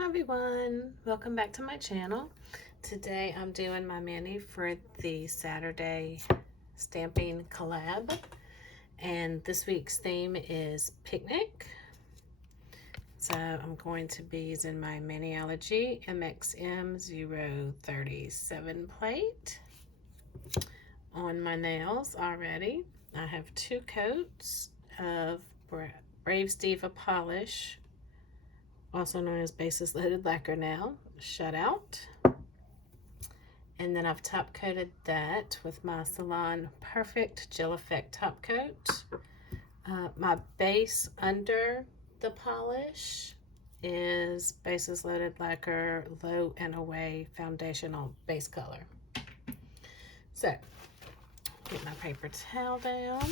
Hi everyone, welcome back to my channel. Today I'm doing my mani for the Saturday Stamping Collab, and this week's theme is picnic. So I'm going to be using my Maniology MXM 037 plate on my nails already. I have 2 coats of Brave Diva polish, also known as Basis Loaded Lacquer now, Shutout. And then I've top coated that with my Salon Perfect Gel Effect top coat. My base under the polish is Basis Loaded Lacquer Low and Away Foundational Base Color. So, get my paper towel down.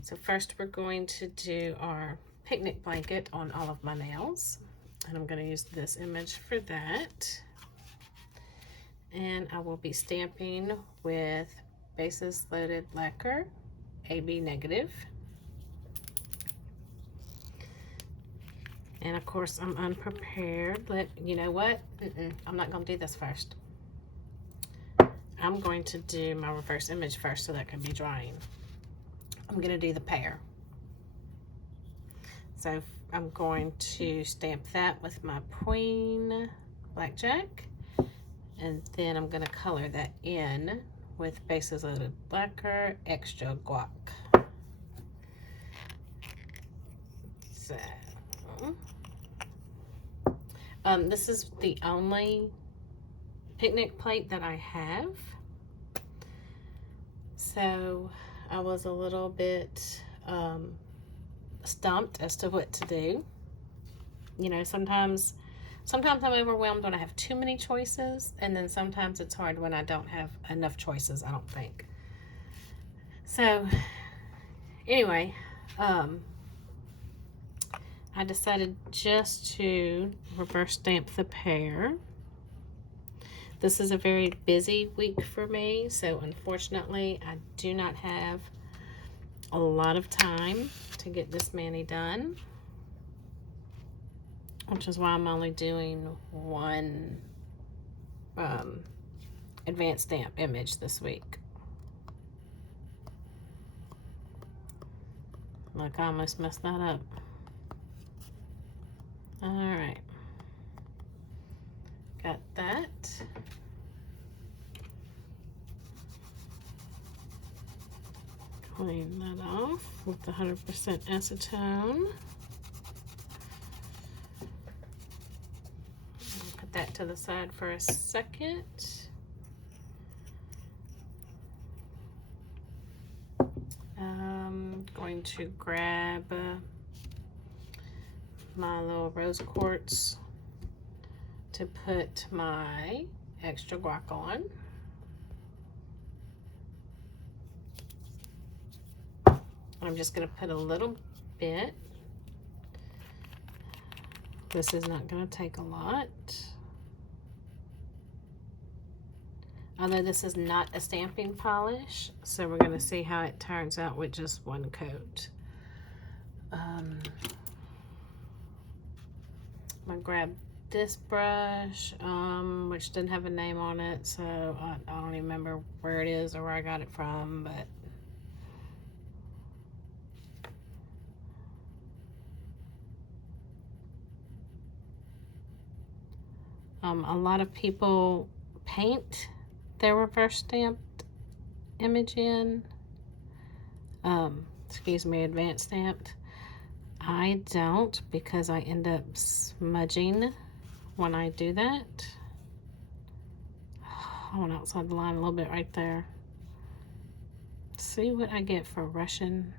So first we're going to do our picnic blanket on all of my nails. And I'm going to use this image for that. And I will be stamping with Basis Loaded Lacquer AB negative. And of course I'm unprepared, but you know what? I'm not going to do this first. I'm going to do my reverse image first so that can be drying. I'm going to do the pear. So I'm going to stamp that with my Pueen Blackjack, and then I'm going to color that in with Basis Loaded Lacquer Extra Guac. So, this is the only picnic plate that I have. So I was a little bit stumped as to what to do. You know, sometimes I'm overwhelmed when I have too many choices, and then sometimes it's hard when I don't have enough choices, I don't think. So anyway, I decided just to reverse stamp the pear. This is a very busy week for me, so unfortunately I do not have a lot of time to get this mani done, which is why I'm only doing one advanced stamp image this week. Look, I almost messed that up. Alright, got that. Clean that off with 100% acetone. Put that to the side for a second. I'm going to grab my little rose quartz to put my extra guac on. I'm just going to put a little bit. This is not going to take a lot. Although this is not a stamping polish, so we're going to see how it turns out with just one coat. I'm going to grab this brush, which didn't have a name on it, so I don't even remember where it is or where I got it from, but a lot of people paint their reverse stamped image in. Excuse me, advanced stamped. I don't, because I end up smudging when I do that. I went outside the line a little bit right there. See what I get for Russian.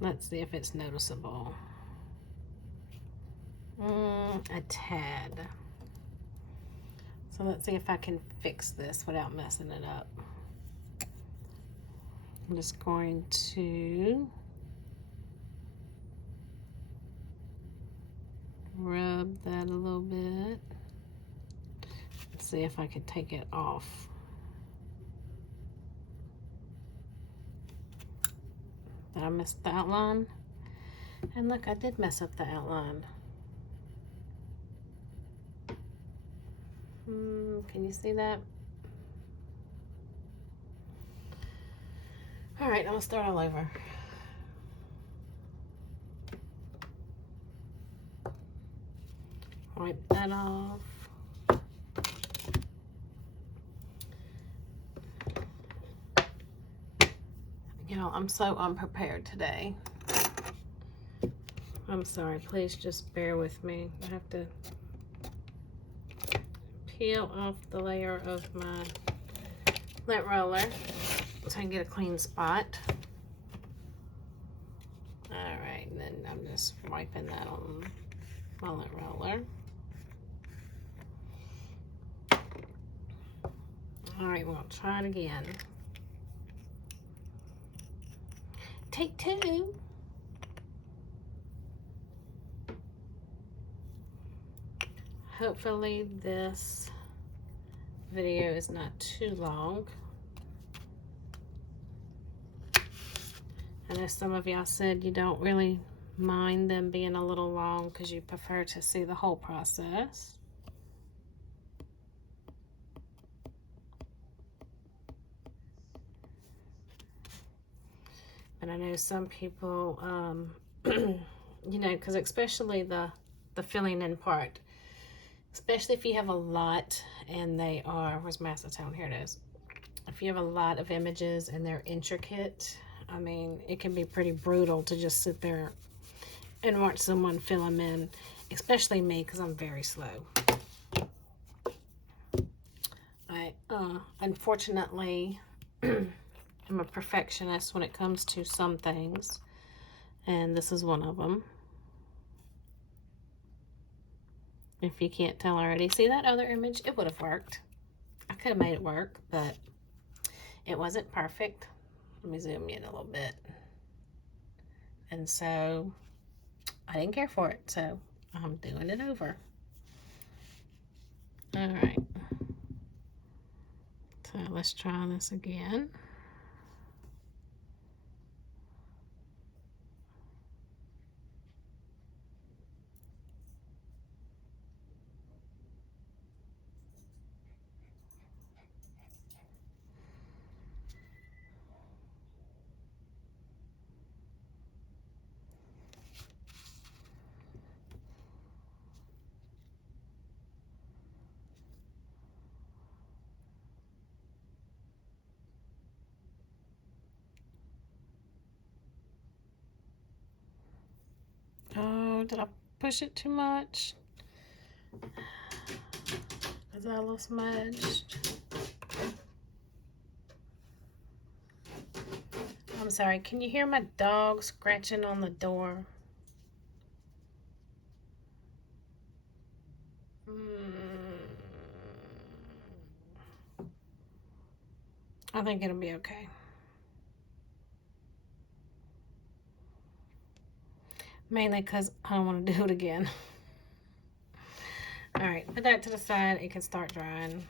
Let's see if it's noticeable. A tad. So let's see if I can fix this without messing it up. I'm just going to rub that a little bit. Let's see if I can take it off. that I messed the outline. And look, I did mess up the outline. Can you see that? All right, I'll start all over. Wipe that off. You know, I'm so unprepared today. I'm sorry, please just bear with me. I have to peel off the layer of my lint roller so I can get a clean spot. Alright, and then I'm just wiping that on my lint roller. Alright, we'll try it again. Take two. Hopefully this video is not too long. I know some of y'all said you don't really mind them being a little long because you prefer to see the whole process. But I know some people, you know, because especially the filling in part, especially if you have a lot and they are, where's my acetone? Here it is. If you have a lot of images and they're intricate, I mean, it can be pretty brutal to just sit there and watch someone fill them in, especially me because I'm very slow. I, unfortunately, I'm a perfectionist when it comes to some things, and this is one of them. If you can't tell already, see that other image? It would have worked. I could have made it work, but it wasn't perfect. Let me zoom in a little bit. And so I didn't care for it, so I'm doing it over. All right. So let's try this again. Oh, did I push it too much? Is that a little smudged? I'm sorry, can you hear my dog scratching on the door? I think it'll be okay. Mainly because I don't want to do it again. Alright, put that to the side. It can start drying.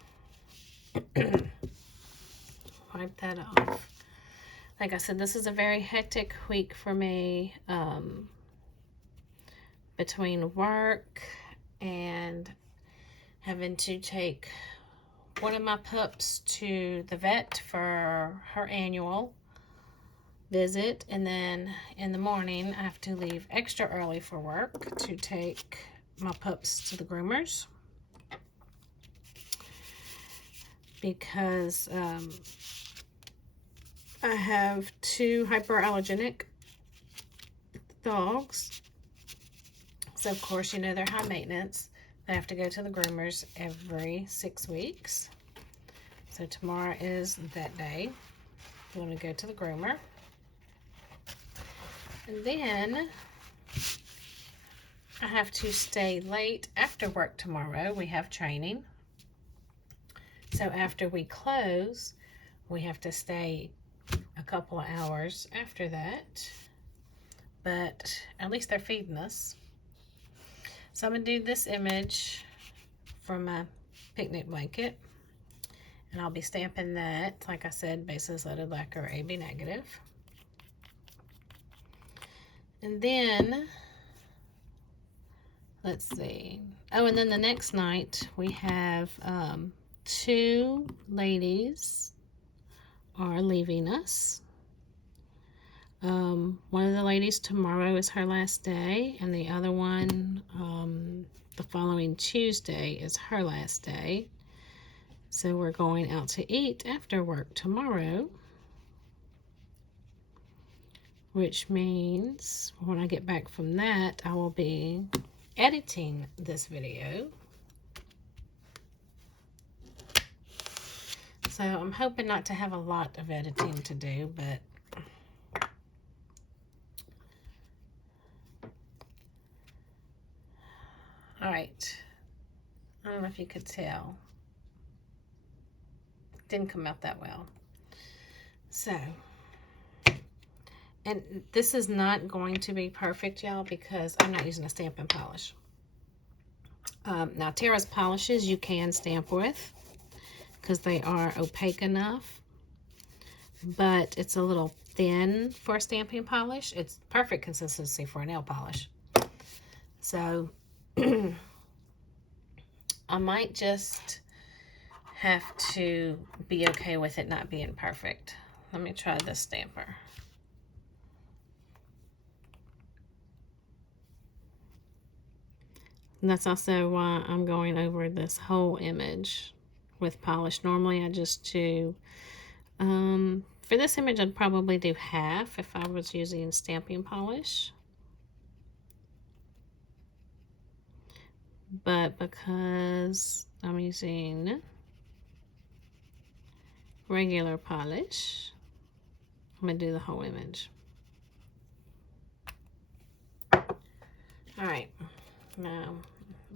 Wipe that off. Like I said, this is a very hectic week for me. Between work and having to take one of my pups to the vet for her annual visit, and then in the morning I have to leave extra early for work to take my pups to the groomers because I have 2 hyperallergenic dogs, so of course, you know, they're high maintenance. I have to go to the groomers every 6 weeks. So tomorrow is that day. I'm going to go to the groomer. And then I have to stay late after work tomorrow. We have training. So after we close, we have to stay a couple of hours after that. But at least they're feeding us. So I'm going to do this image for my picnic blanket. And I'll be stamping that, like I said, basis loaded lacquer AB negative. And then, let's see. Oh, and then the next night we have 2 ladies are leaving us. One of the ladies, tomorrow is her last day, and the other one, the following Tuesday is her last day. So we're going out to eat after work tomorrow, which means when I get back from that, I will be editing this video. So I'm hoping not to have a lot of editing to do, but all right. I don't know if you could tell. Didn't come out that well. So, and this is not going to be perfect, y'all, because I'm not using a stamping polish. Now, Tara's polishes you can stamp with because they are opaque enough, but it's a little thin for a stamping polish. It's perfect consistency for a nail polish. So, I might just have to be okay with it not being perfect. Let me try this stamper. And that's also why I'm going over this whole image with polish. Normally I just do, for this image I'd probably do half if I was using stamping polish. But because I'm using regular polish, I'm going to do the whole image. Alright, now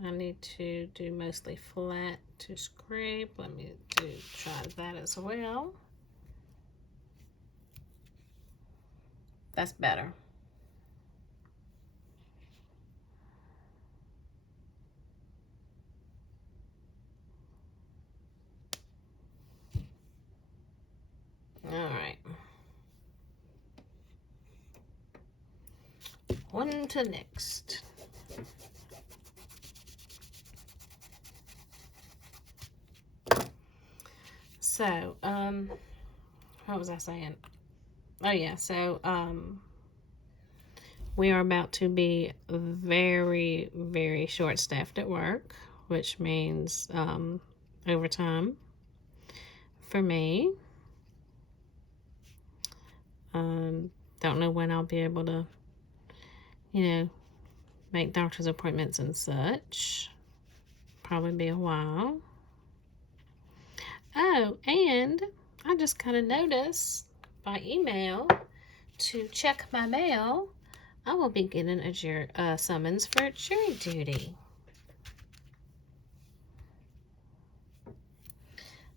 I need to do mostly flat to scrape. Let me try that as well. That's better. Alright. On to next. So, what was I saying? Oh yeah, so, we are about to be very, very short-staffed at work, which means, overtime for me. Don't know when I'll be able to, you know, make doctor's appointments and such. Probably be a while. Oh, and I just got a notice by email to check my mail. I will be getting a summons for jury duty.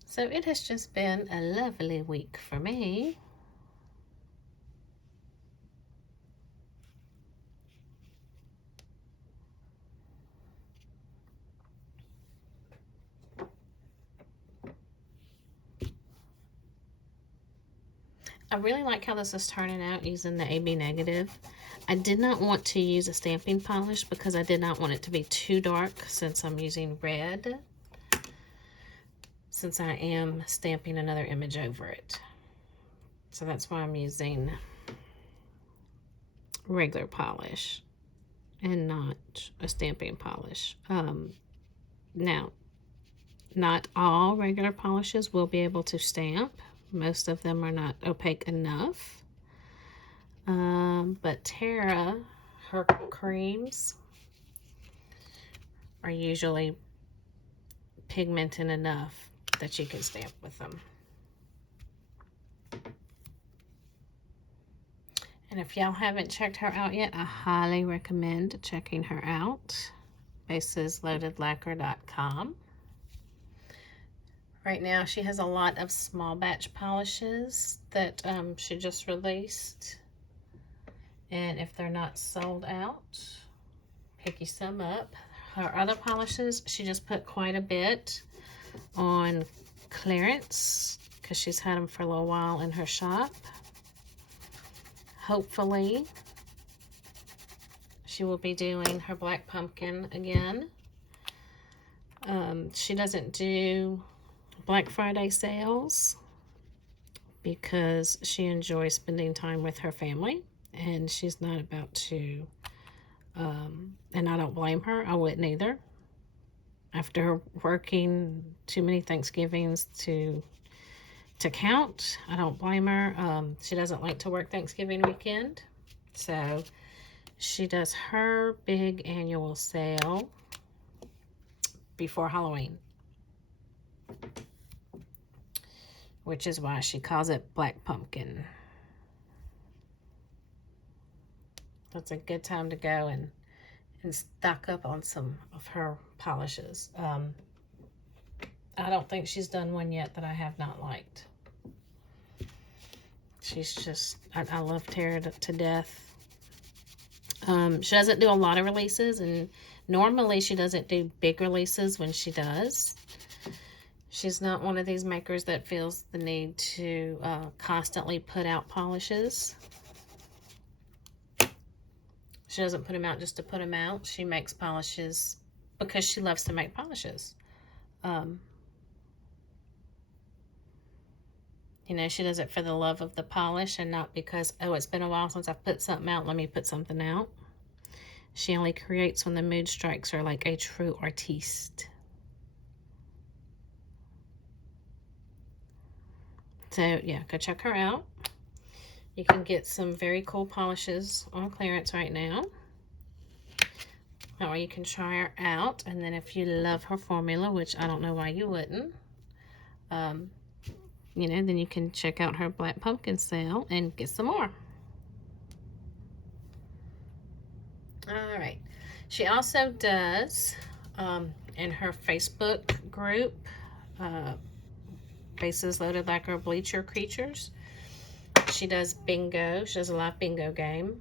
So it has just been a lovely week for me. I really like how this is turning out using the AB negative. I did not want to use a stamping polish because I did not want it to be too dark since I'm using red, since I am stamping another image over it. So that's why I'm using regular polish and not a stamping polish. Now, not all regular polishes will be able to stamp. Most of them are not opaque enough. But Tara, her creams are usually pigmented enough that you can stamp with them. And if y'all haven't checked her out yet, I highly recommend checking her out. This is loadeddlacquer.com. Right now she has a lot of small batch polishes that she just released. And if they're not sold out, pick you some up. Her other polishes, she just put quite a bit on clearance because she's had them for a little while in her shop. Hopefully she will be doing her black pumpkin again. She doesn't do Black Friday sales because she enjoys spending time with her family, and she's not about to, and I don't blame her. I wouldn't either. After working too many Thanksgivings to count, I don't blame her. She doesn't like to work Thanksgiving weekend, so she does her big annual sale before Halloween, which is why she calls it Black Pumpkin. That's a good time to go and stock up on some of her polishes. I don't think she's done one yet that I have not liked. She's just, I love Tara to death. She doesn't do a lot of releases, and normally she doesn't do big releases when she does. She's not one of these makers that feels the need to constantly put out polishes. She doesn't put them out just to put them out. She makes polishes because she loves to make polishes. You know, she does it for the love of the polish and not because, oh, it's been a while since I've put something out, let me put something out. She only creates when the mood strikes her like a true artiste. So, yeah, go check her out. You can get some very cool polishes on clearance right now. Or you can try her out, and then if you love her formula, which I don't know why you wouldn't, you know, then you can check out her Black Pumpkin sale and get some more. All right. She also does, in her Facebook group, Bases Loaded Lacquer Bleacher Creatures, she does bingo. She does a live bingo game.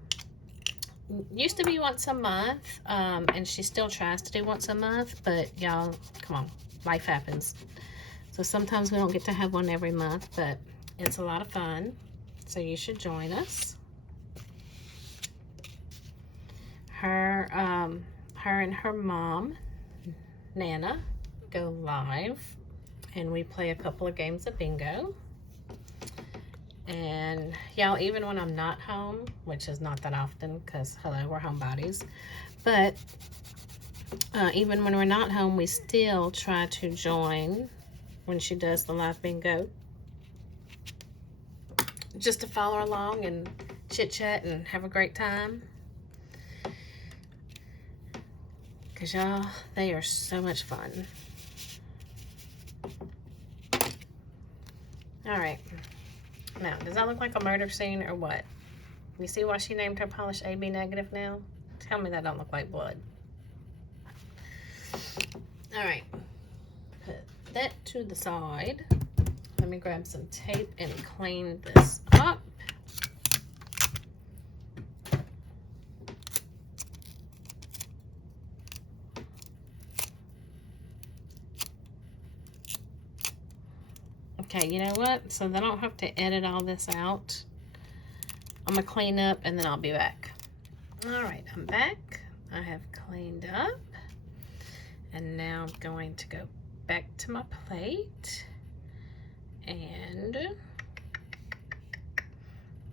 Used to be once a month, and she still tries to do once a month, but y'all, come on, life happens. So sometimes we don't get to have one every month, but it's a lot of fun. So you should join us. Her and her mom, Nana, go live, and we play a couple of games of bingo. And y'all, even when I'm not home, which is not that often, because hello, we're homebodies, but even when we're not home, we still try to join when she does the live bingo, just to follow along and chit chat and have a great time. Because y'all, they are so much fun. All right. Now, does that look like a murder scene or what? You see why she named her polish AB negative now? Tell me that don't look like blood. All right. Put that to the side. Let me grab some tape and clean this up. Okay, you know what? So I don't have to edit all this out. I'm going to clean up and then I'll be back. All right, I'm back. I have cleaned up. And now I'm going to go back to my plate. And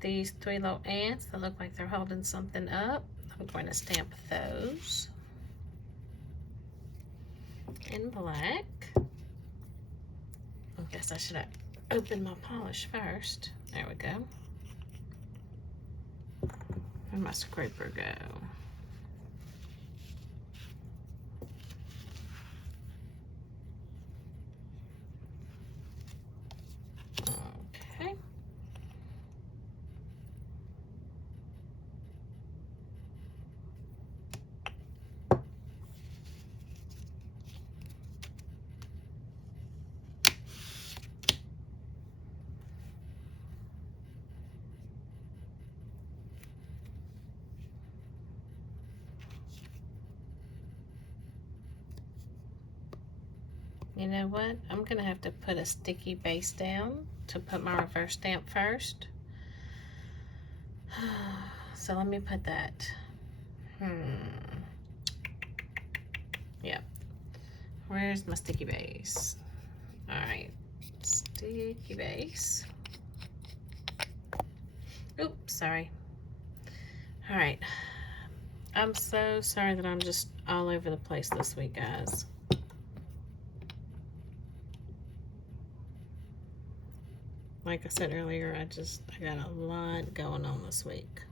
these three little ants that look like they're holding something up, I'm going to stamp those in black. I guess I should have opened my polish first. There we go. Where'd my scraper go? Okay. You know what? I'm gonna have to put a sticky base down to put my reverse stamp first. So let me put that. Yep. Where's my sticky base? All right, sticky base. Oops, sorry. All right. I'm so sorry that I'm just all over the place this week, guys. Like I said earlier, I got a lot going on this week.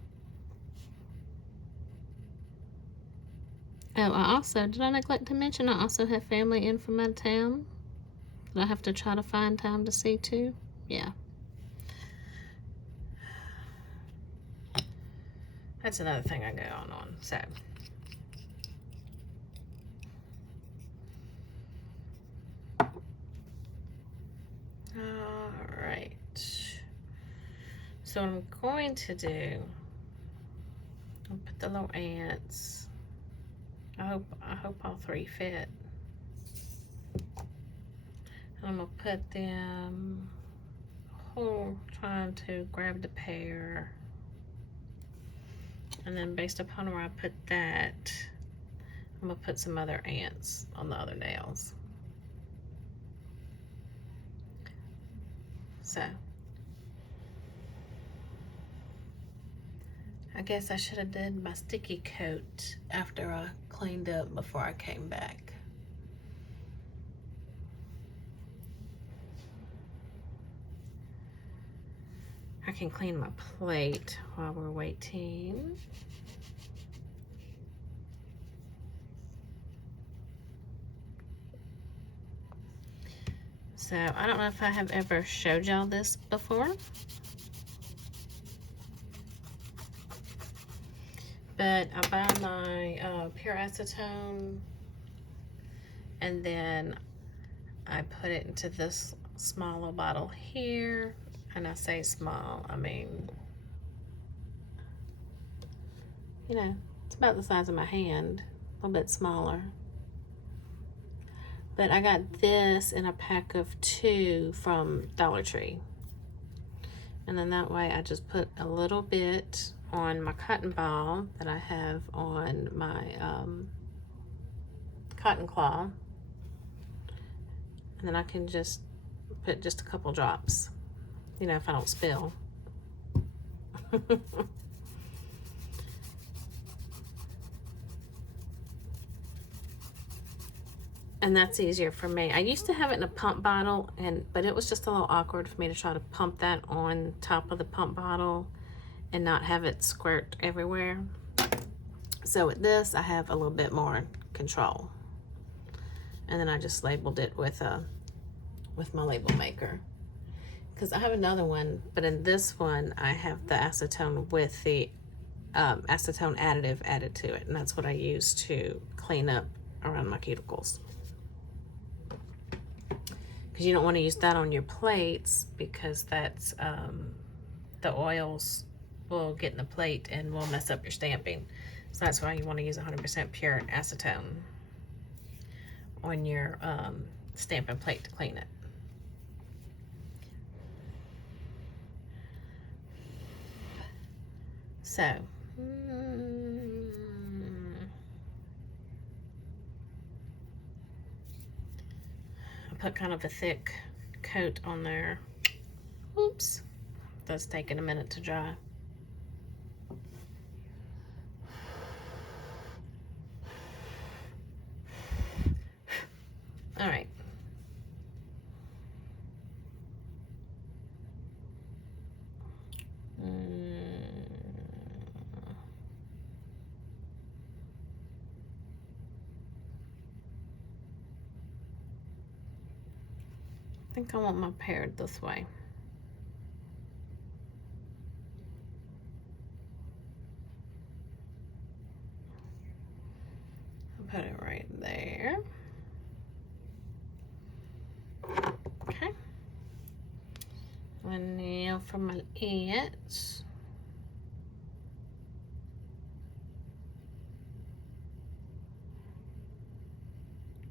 Oh, did I neglect to mention I also have family in from out of town that I have to try to find time to see too? Yeah. That's another thing I go on. So. Alright. So what I'm going to do, I'll put the little ants. I hope all three fit. I'm gonna put them trying to grab the pair. And then based upon where I put that, I'm gonna put some other ants on the other nails. So I guess I should have did my sticky coat after I cleaned up before I came back. I can clean my plate while we're waiting. So I don't know if I have ever showed y'all this before, but I buy my pure acetone and then I put it into this smaller bottle here. And I say small, I mean, you know, it's about the size of my hand, a little bit smaller. But I got this in a pack of 2 from Dollar Tree. And then that way I just put a little bit on my cotton ball that I have on my cotton claw. And then I can just put just a couple drops, you know, if I don't spill. And that's easier for me. I used to have it in a pump bottle, but it was just a little awkward for me to try to pump that on top of the pump bottle and not have it squirt everywhere. So with this, I have a little bit more control. And then I just labeled it with my label maker. Because I have another one, but in this one, I have the acetone with the acetone additive added to it. And that's what I use to clean up around my cuticles. Because you don't want to use that on your plates because that's the oils will get in the plate and will mess up your stamping. So that's why you want to use 100% pure acetone on your stamping plate to clean it. So I put kind of a thick coat on there. Oops, that's taking a minute to dry. All right. I think I want my paired this way. I'll put it right there. Okay. And now for my ants.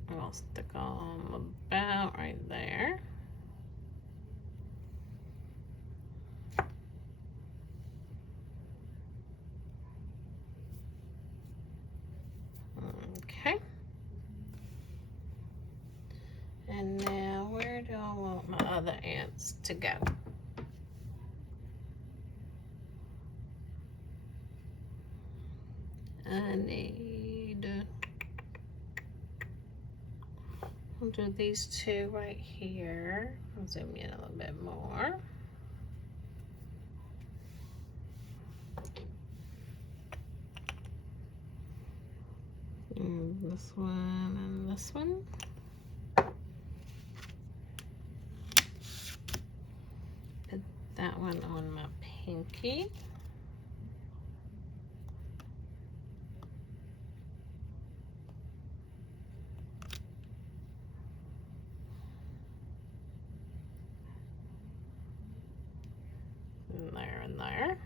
I'll stick them about right there. And now, where do I want my other ants to go? I need, I'll do these two right here. I'll zoom in a little bit more. And this one and this one. Put that one on my pinky. And there and there.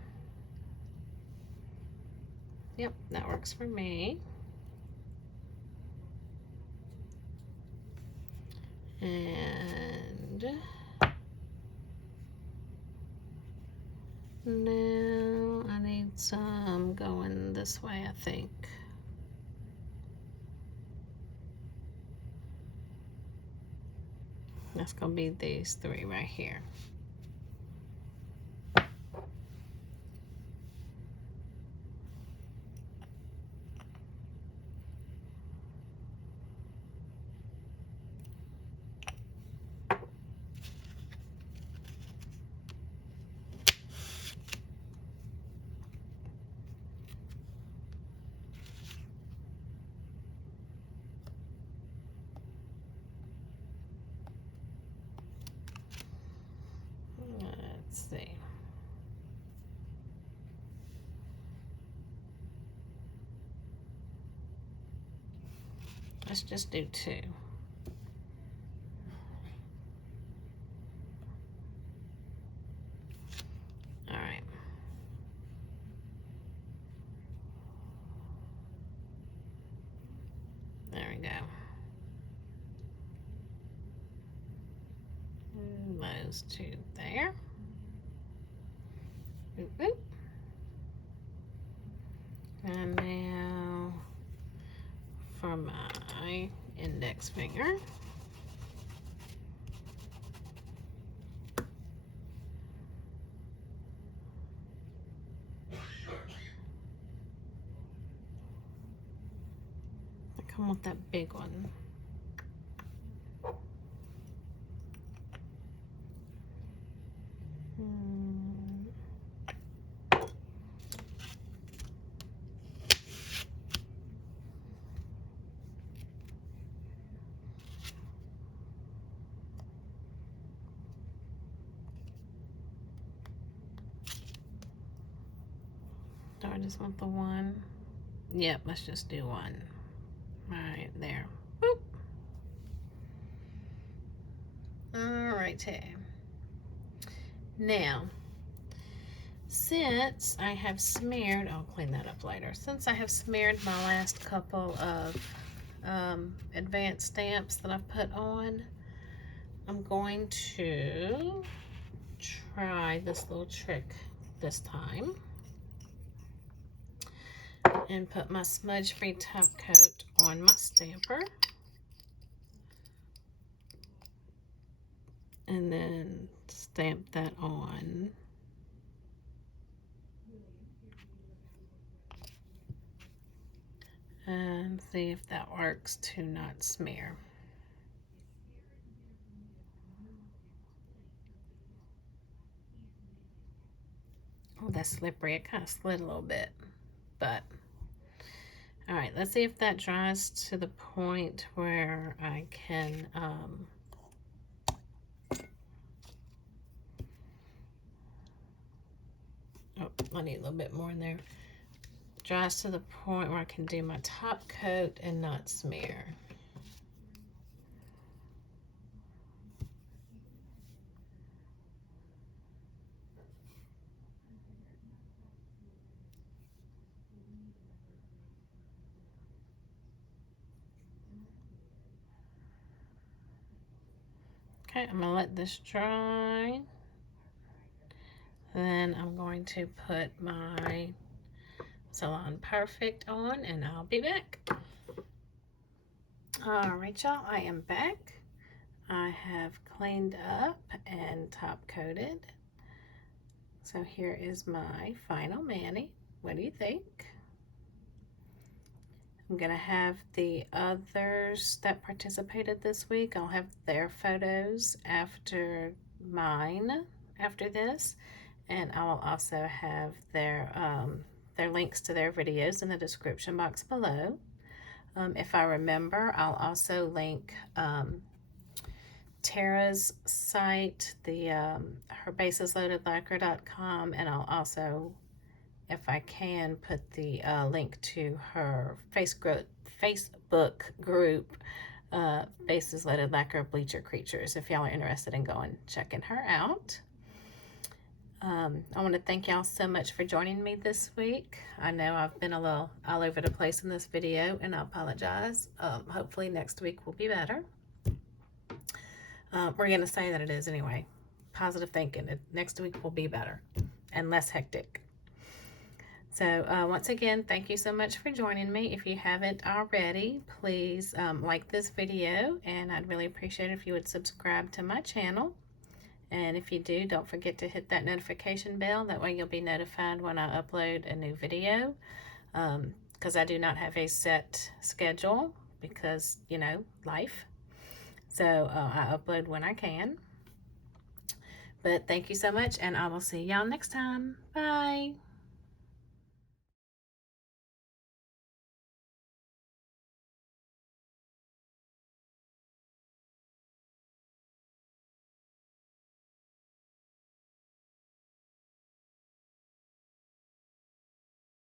Yep, that works for me. And now I need some going this way, I think. That's gonna be these three right here. Let's see. Let's just do two. All right. There we go. And those two there. Oop, oop. And now for my index finger. I come with that big one. Do I just want the one? Yep, let's just do one. Right there. Boop. All right. Now, since I have smeared, I'll clean that up later. Since I have smeared my last couple of advanced stamps that I've put on, I'm going to try this little trick this time and put my smudge-free top coat on my stamper, and then stamp that on. And see if that works to not smear. Oh, that's slippery. It kind of slid a little bit, but all right, let's see if that dries to the point where I can oh, I need a little bit more in there. Dries to the point where I can do my top coat and not smear. Okay, I'm gonna let this dry. Then I'm going to put my Salon Perfect on and I'll be back. All right, y'all, I am back. I have cleaned up and top coated. So here is my final mani. What do you think? I'm gonna have the others that participated this week, I'll have their photos after mine after this, and I will also have their links to their videos in the description box below. If I remember, I'll also link Tara's site, the her base is loadeddlacquer.com, and I'll also, if I can, put the link to her Facebook group, Bases Loaded Lacquer Bleacher Creatures, if y'all are interested in going checking her out. I want to thank y'all so much for joining me this week. I know I've been a little all over the place in this video, and I apologize. Hopefully next week will be better. We're going to say that it is anyway. Positive thinking. Next week will be better and less hectic. So once again, thank you so much for joining me. If you haven't already, please like this video, and I'd really appreciate it if you would subscribe to my channel. And if you do, don't forget to hit that notification bell. That way you'll be notified when I upload a new video, because I do not have a set schedule because, you know, life. So I upload when I can. But thank you so much, and I will see y'all next time. Bye.